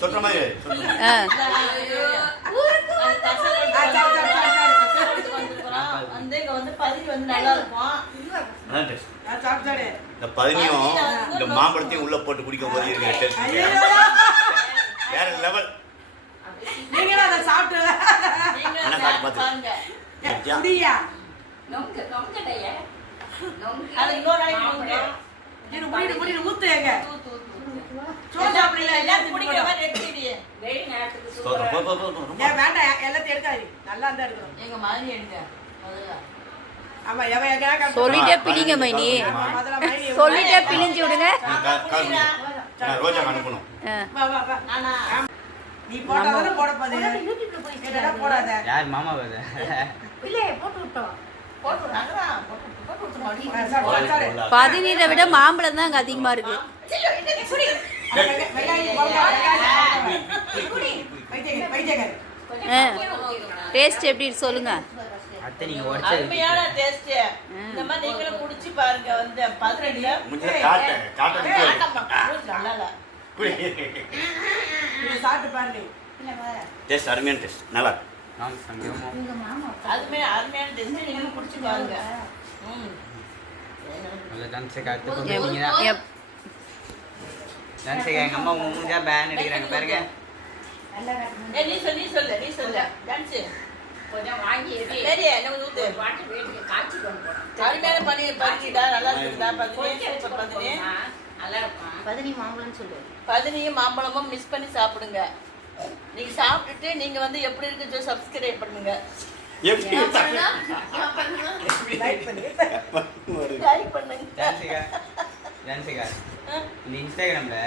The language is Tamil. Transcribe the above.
சொல்ற மாதிரி இந்த பதினியும் இந்த மாம்பழத்தையும் உள்ள போட்டு குடிக்கும் போது இருக்கு வேற லெவல். சொல்லிட்டே பிடிங்க மைனி, சொல்லிட்டே பிழிஞ்சு விடுங்க. ரோஜா அனுப்பணும். நீ போடாத போட போதே கேட்டா போடாத. யார் மாமா வேற இல்ல போட்டு விட்டோம். பதினீரை விட மாம்பழம் தான் அங்க அதிகமா இருக்கு. டேஸ்ட் எப்படி சொல்லுங்க. அத்தை நீங்க உடைச்சது அருமையான டேஸ்ட். இந்த மாதிரி நீங்களும் குடிச்சு பாருங்க. வந்து 18ல முஞ்ச காட்ட நல்லா இல்ல. நீ சாப்பிட்டு பாருங்க. டேஸ்ட் அருமையான டேஸ்ட் நல்லா. அதுமே அருமையான டேஸ்ட். நீங்களும் குடிச்சு பாருங்க. நல்ல டான்ஸ் காட்டு போறீங்க. டான்ஸ் எங்க அம்மா மூஞ்சா பேன் எடுக்கறாங்க பாருங்க. நீ சொல்லு டான்ஸ் கொஞ்சம் வாங்கி சரி என்ன ஊத்து வாட்டி வீட்டுக்கு காட்சி கொண்டு போறோம். அருமையான பண்ணிடா நல்லா இருக்குடா. 18 சூப்பர் 18 நல்லா இருக்கும். 18 மாம்பழம்னு சொல்லு. 18 மாம்பழமும் மிஸ் பண்ணி சாப்பிடுங்க. நீங்க சாப்பிட்டுட்டு நீங்க வந்து எப்படி இருக்குன்னு சப்ஸ்கிரைப் பண்ணுங்க. லைக் பண்ணுங்க. டான்ஸ் இந்த இன்ஸ்டாகிராம்ல